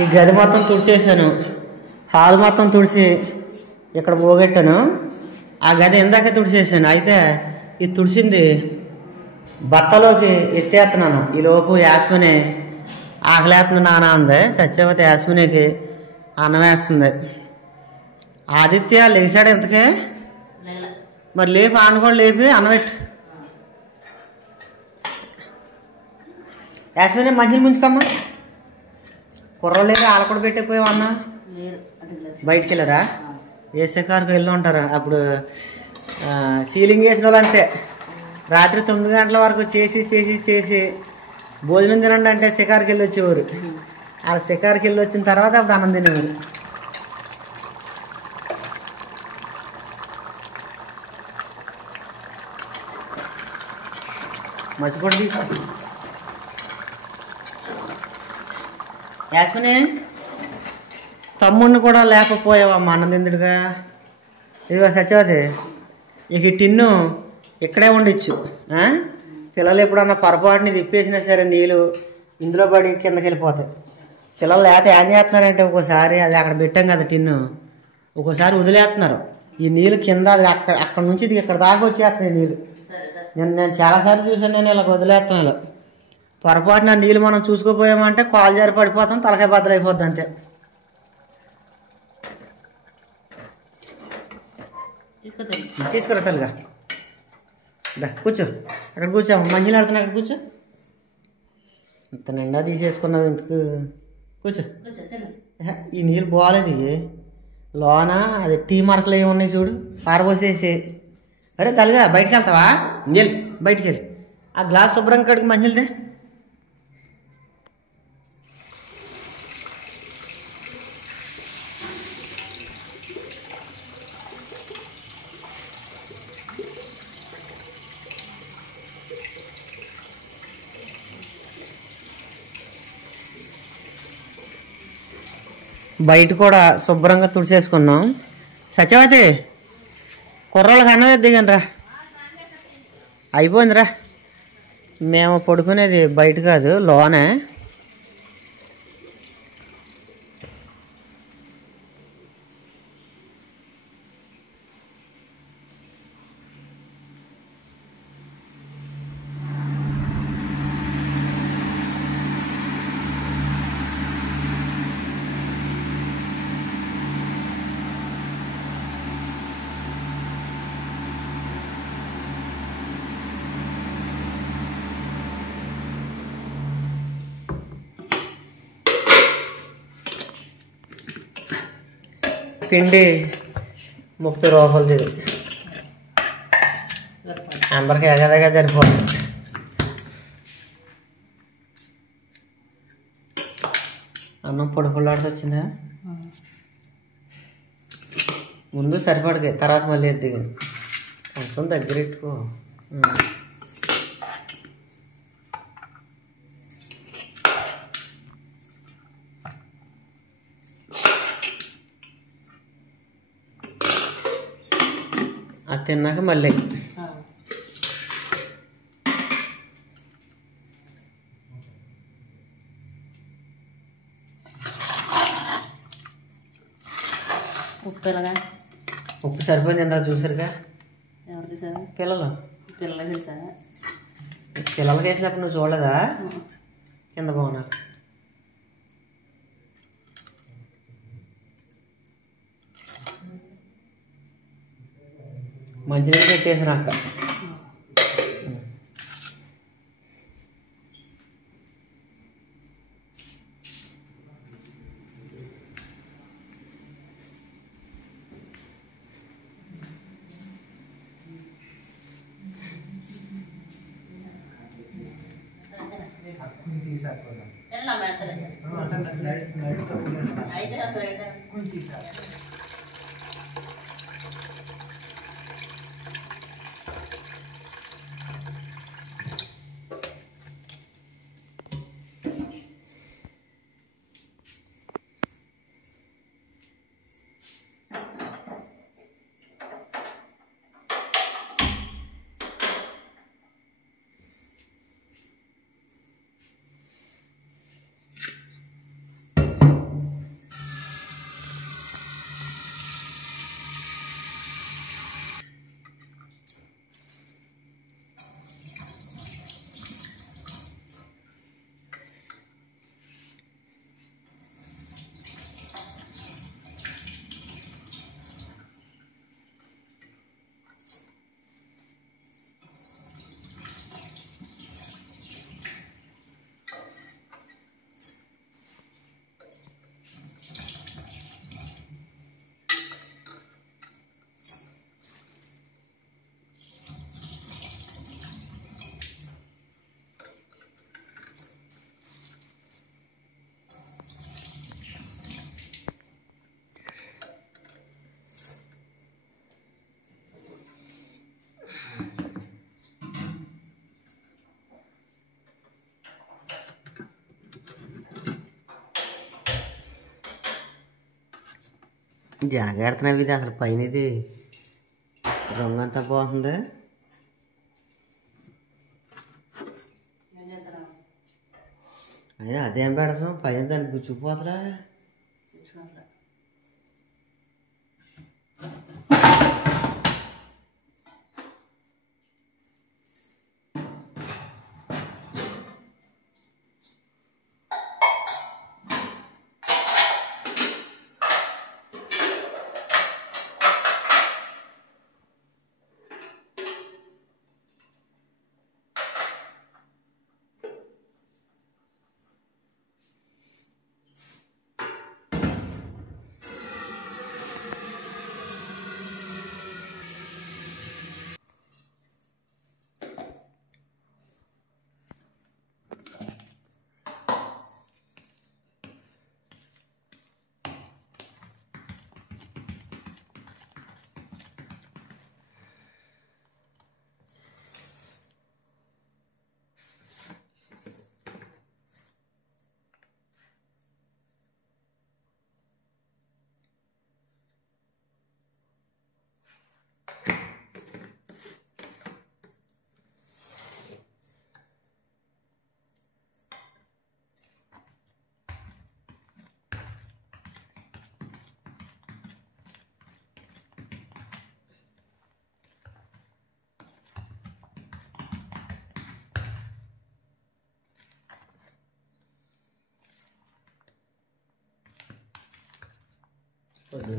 ఈ గది మొత్తం తుడిచేసాను, హాల్ మొత్తం తుడిచి ఇక్కడ పోగొట్టాను. ఆ గది ఇందాక తుడిచేసాను. అయితే ఇది తుడిచింది బత్తలోకి ఎత్తేస్తున్నాను. ఈలోపు యాస్మిని ఆకలేస్తుంది నాన్న అంది. సత్యవతి యాస్మినికి అన్నం వేస్తుంది. ఆదిత్య లేచాడు ఇంతకే? మరి లేపి ఆన కూడా లేపి అన్నం పెట్టు. యాస్మిని మంచిని ముంచుకమ్మా. కుర్రలు లేరు, ఆడ కూడా పెట్టిపోయావు అన్న. బయటికి వెళ్ళారా? ఏసే కారుకు వెళ్ళి ఉంటారు. అప్పుడు సీలింగ్ వేసిన వాళ్ళు అంతే, రాత్రి 9 గంటల వరకు చేసి చేసి చేసి భోజనం తినండి అంటే షికారుకి వెళ్ళి వచ్చేవారు. ఆ షికారుకి వెళ్ళి వచ్చిన తర్వాత అప్పుడు అన్నం తినేవారు. మర్చిపోయి తీసుకో. యాస్మిని, తమ్ముడిని కూడా లేకపోయావమ్మా అన్నం తిందుడుగా. ఇదిగో సత్యవతి, ఇక ఈ టిన్ను ఇక్కడే ఉండొచ్చు. పిల్లలు ఎప్పుడన్నా పొరపాటుని తిప్పేసినా సరే నీళ్ళు ఇందులో పడి కిందకి వెళ్ళిపోతాయి. పిల్లలు లేకపోతే ఏం చేస్తున్నారంటే ఒక్కోసారి అది అక్కడ పెట్టాం కదా టిన్ను, ఒక్కోసారి వదిలేస్తున్నారు. ఈ నీళ్ళు కింద అది అక్కడ నుంచి ఇది ఇక్కడ దాకా వచ్చేస్తున్నాయి నీళ్ళు. నేను చాలాసార్లు చూసాను. నేను ఇలా వదిలేస్తున్నాను. పొరపాటున నీళ్ళు మనం చూసుకోపోయామంటే కాలు జారి పడిపోతాం, తలకాయ బద్దలు అయిపోద్ది అంతే. తీసుకురా తల్లిగా. కూర్చో, అక్కడ కూర్చో. మంచిగా ఆడుతున్నా, అక్కడ కూర్చో. ఇంత నిండా తీసేసుకున్నావు ఎందుకు? కూర్చో. ఈ నీళ్ళు బాగాలేదు. లోన అది టీ మార్కులు ఏమి ఉన్నాయి చూడు, పారబోసేసి. అరే తల్లిగా, బయటికి వెళ్తావా? నీళ్ళు బయటికి వెళ్ళి ఆ గ్లాస్ శుభ్రం కడిగి మంచిదే. బయట కూడా శుభ్రంగా తుడిచేసుకున్నాం. సత్యవతి, కుర్రోళ్ళకి అన్నం దిగాను రా. అయిపోయిందిరా. మేము పడుకునేది బయట కాదు, లోనే. పిండి 30 రూపాయలు తిరిగి అందరికి ఎగదగా సరిపోతుంది. అన్నం పొడి పొడిలాడుతూ వచ్చిందా? ముందు సరిపడదు, తర్వాత మళ్ళీ ఎద్దిగాను. కొంచెం దగ్గరెట్టుకో. అది తిన్నాక మళ్ళీ ఉప్పు సరిపోయింది. ఎంత చూసారుగా? ఎవరు చూసారు? పిల్లలు చూసా. పిల్లలకి వేసినప్పుడు నువ్వు చూడలేదా? కింద బాగున్నారు. మంచినీళ్ళు పెట్టేసాను అక్కడ. జాగ్రత్తనవి ఇది అసలు పైన ఇది రంగు అంతా పోతుంది. అయినా అదేం పెడతాం పైన దాన్ని గుచ్చుకుపోతరా.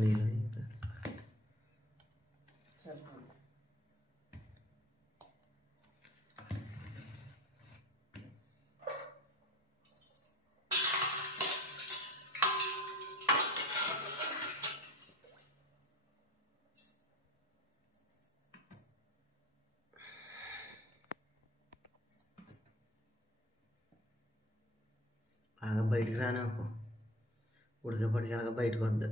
నీరు ఇంకా బాగా బయటికి రానివ్వకు, ఉడికేపటికి అలాగ బయటకు వద్దు.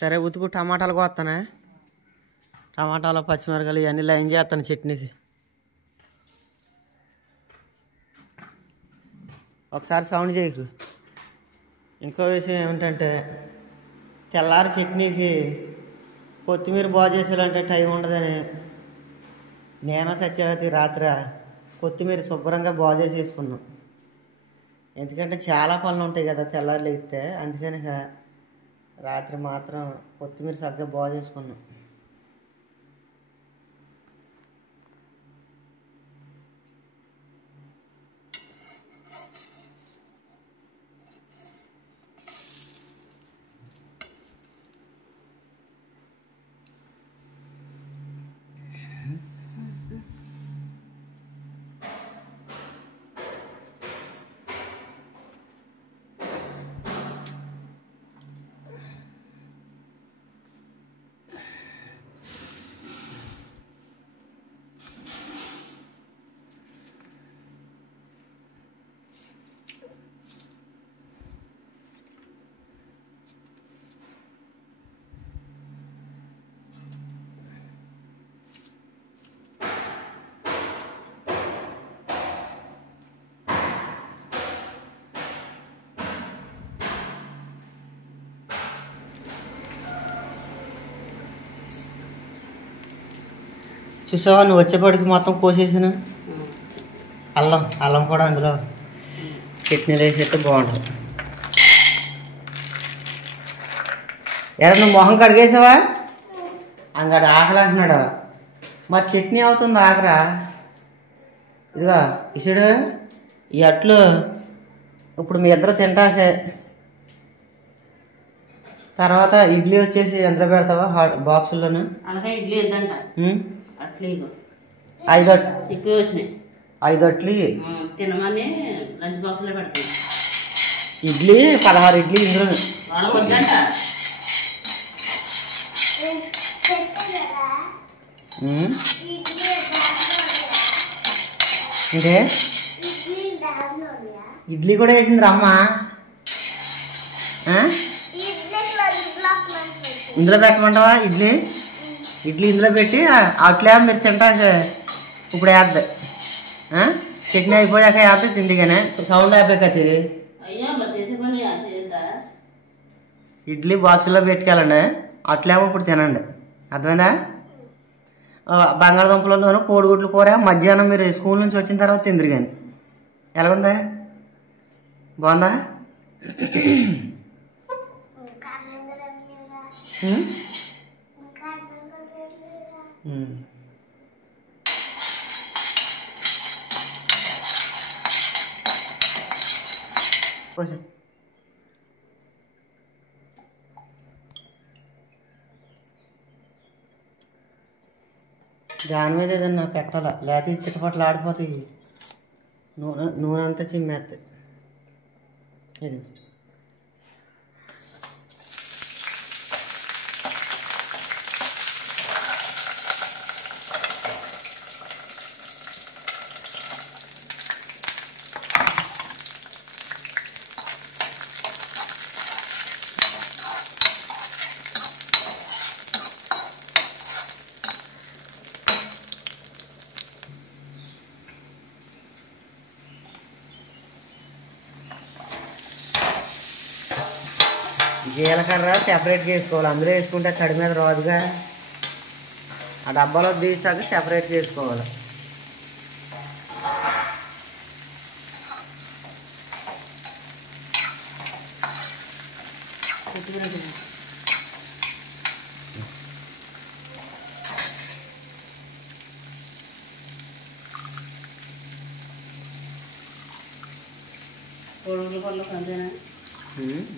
సరే ఉతుకు టమాటాలు కోస్తానే. టమాటాలు పచ్చిమిరకాయలు ఇవన్నీ లైన్ చేస్తాను చట్నీకి. ఒకసారి సౌండ్ చేయకు. ఇంకో విషయం ఏమిటంటే తెల్లారి చట్నీకి కొత్తిమీర బాగు చేసేయాలంటే టైం ఉండదని నేను సత్యవతి రాత్రి కొత్తిమీర శుభ్రంగా బాగు చేసేసుకున్నాం. ఎందుకంటే చాలా పనులు ఉంటాయి కదా తెల్లారి లేస్తే, అందుకని రాత్రి మాత్రం కొత్తిమీర చక్కగా బాగు చేసుకున్నాం. చూసావా నువ్వు వచ్చేప్పటికి మొత్తం కోసేసిన అల్లం కూడా అందులో చట్నీలు వేసేస్తే బాగుంటుంది. ఎరా నువ్వు మొహం కడిగేసావా? అంగడు ఆకలి అంటున్నాడు. మరి చట్నీ అవుతుంది ఆకరా. ఇదిగా ఇసుడు ఈ అట్లు ఇప్పుడు మీ ఇద్దరు తింటాకే. తర్వాత ఇడ్లీ వచ్చేసి ఎంత పెడతావా బాక్సుల్లోను? అలాగే ఇడ్లీ ఎంతంట అట్లే 5 ఎక్కువ వచ్చినాయి. 5 అట్లు తినమని లంచ్ బాక్స్లో పెడతాయి. ఇడ్లీ 16 ఇడ్లీ ఇందులో వాళ్ళకి వద్దంట. అంటే ఇడ్లీ కూడా వేసింది అమ్మ. ఇందులో పెట్టమంటావా? ఇడ్లీ ఇందులో పెట్టి అట్లే మీరు తింటాక ఇప్పుడు వేద్ది. చట్నీ అయిపోయాక వేద్ది తిందిగానే సౌండ్ అయిపోయాక తిరిగి ఇడ్లీ బాక్సులో పెట్టుకెళ్ళండి. అట్లేమో ఇప్పుడు తినండి. అర్థమైందా? బంగాళదుంపలను కోడిగుడ్లు కూర మధ్యాహ్నం మీరు స్కూల్ నుంచి వచ్చిన తర్వాత తిందిరు. కానీ ఎలాగుందా? బాగుందా? దాని మీద ఏదన్నా పెట్టాల, లేకపోతే చిట్టపట్లు ఆడిపోతాయి. నూనె అంతా చిమ్మేస్తాయి. ఇది జీలకర్ర సెపరేట్ చేసుకోవాలి. అందులో వేసుకుంటే కడి మీద రాదుగా. ఆ డబ్బాలో తీసాక సెపరేట్ చేసుకోవాలి.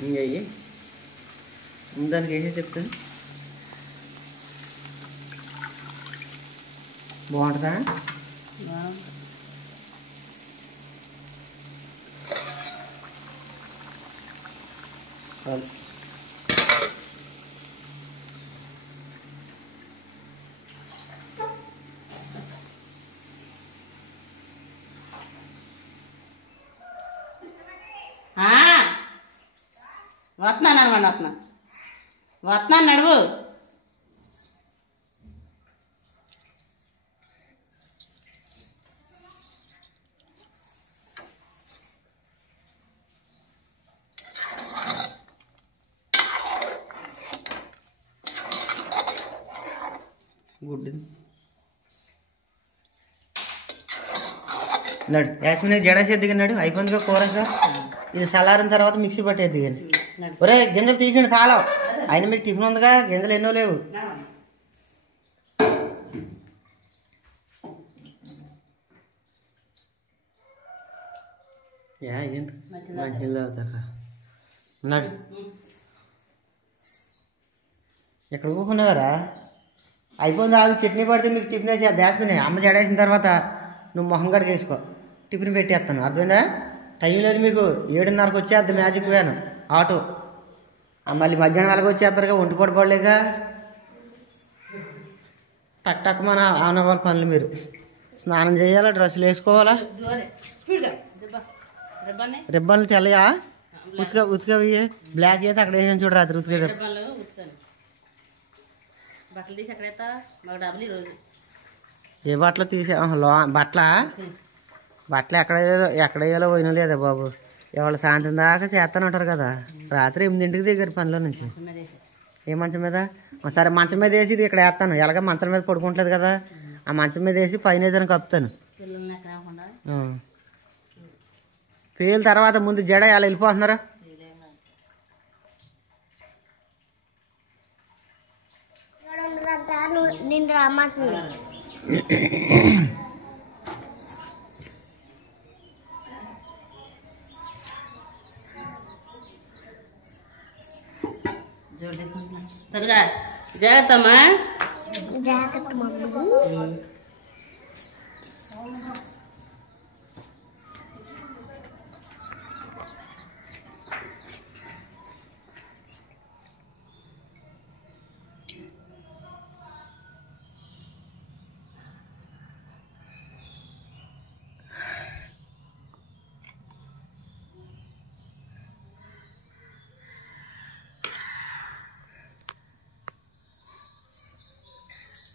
ఇంకయ్యి దానికి వేసి చెప్తాను. బాగుంటుందా? వస్తున్నాను అనమాట. వస్తున్నాను నడువు. గుడ్ నడు యాస్మిన్ జడేసేద్ది నాడు అయిపోయిందిగా కూరగా. ఇది చల్లారిన తర్వాత మిక్సీ పట్టేద్ది కానీ. ఒరే గింజలు తీసిండి చాలా. అయినా మీకు టిఫిన్ ఉందిగా, గింజలు ఎన్నో లేవు. మంచిది అవుతాక నడు. ఎక్కడ కూకున్నావారా? అయిపోయింది ఆగి చట్నీ పడితే మీకు టిఫిన్ వేసి దాచిపోయినాయి. అమ్మ జడేసిన తర్వాత నువ్వు మొహం గడికి వేసుకో, టిఫిన్ పెట్టేస్తాను. అర్థమైందా? టైం లేదు మీకు. 7:30కి వచ్చేద్ది మ్యాజిక్ వ్యాను ఆటో. మళ్ళీ మధ్యాహ్నం వేళకి వచ్చేస్తారుగా, ఒంటిపూట పడలేక టక్ టక్ మన ఆనవాళ్ళ పనులు. మీరు స్నానం చేయాలా, డ్రెస్సులు వేసుకోవాలా. రిబ్బన్లు తెల్లయా ఉతికవి బ్లాక్ అయితే అక్కడ వేసాను చూడు రాత్రి ఉతికేదా. బట్టలు తీసి ఎక్కడైతే మాకు డబ్బులు ఈరోజు ఏ బట్టలు తీసే బట్టలు ఎక్కడ వేయాలో పోయినా లేదా బాబు. ఇవాళ సాయంత్రం దాకా చేస్తాను ఉంటారు కదా. రాత్రి 8ంటికి దగ్గర పనిలో నుంచి. ఏ మంచం మీద? సరే మంచం మీద వేసి ఇది ఇక్కడ వేస్తాను. ఎలాగ మంచం మీద పడుకుంటుంది కదా, ఆ మంచం మీద వేసి పైన ఏదైనా కప్పుతాను. పేల తర్వాత ముందు జడ అలా వెళ్ళిపోతున్నారా? త్వరగా జాగ్రత్తమ్మా.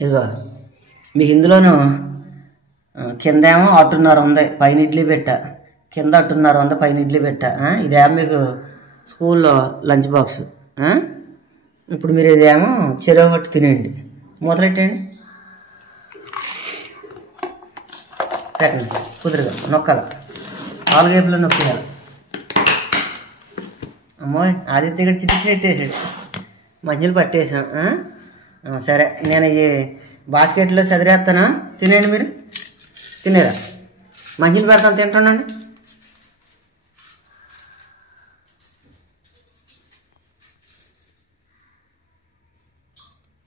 ఇదిగో మీకు ఇందులోనూ కిందేమో 1.5 ఉంది, పైన ఇడ్లీ పెట్టా. కింద 1.5 ఉంది, పైన ఇడ్లీ పెట్టా. ఇదేమో మీకు స్కూల్లో లంచ్ బాక్స్. ఇప్పుడు మీరు ఇదేమో చెరువు కొట్టి తినేయండి. మూతలెట్టండి, పెట్టండి కుదురుగా నొక్కాలి. 4 వైపులో నొక్కేయాలి. అమ్మోయ్ ఆదిత్య ఇక్కడ చిట్టి పెట్టేసాడు. మంచిలు పట్టేసాం. సరే నేను ఈ బాస్కెట్లో చదివేస్తాను. తినేయండి, మీరు తినేరా. మంచిలు పెడతాను, తింటానండి.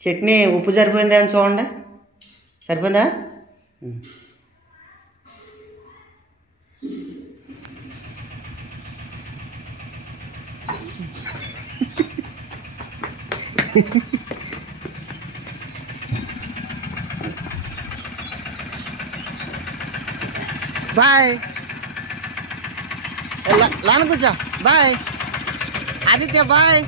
చట్నీ ఉప్పు సరిపోయిందా అని చూడండి. సరిపోయిందా? బాయ్ లాను కూర్చో. Bye Aditya, bye.